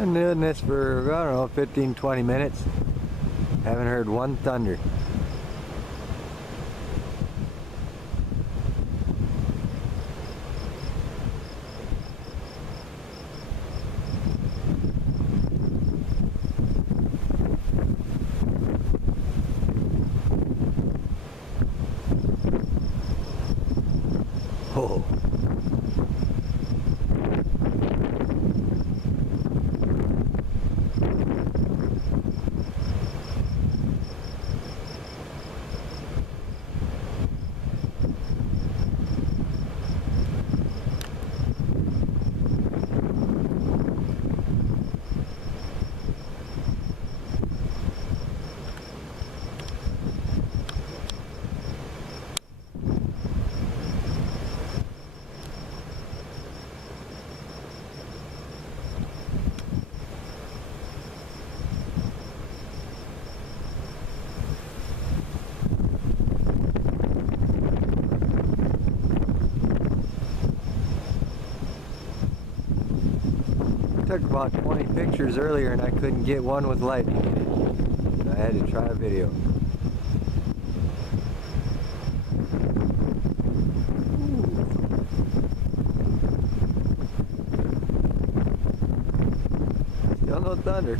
Been doing this for, I don't know, 15, 20 minutes. Haven't heard one thunder. Oh. Took about 20 pictures earlier and I couldn't get one with lightning in it. I had to try a video. Still no thunder.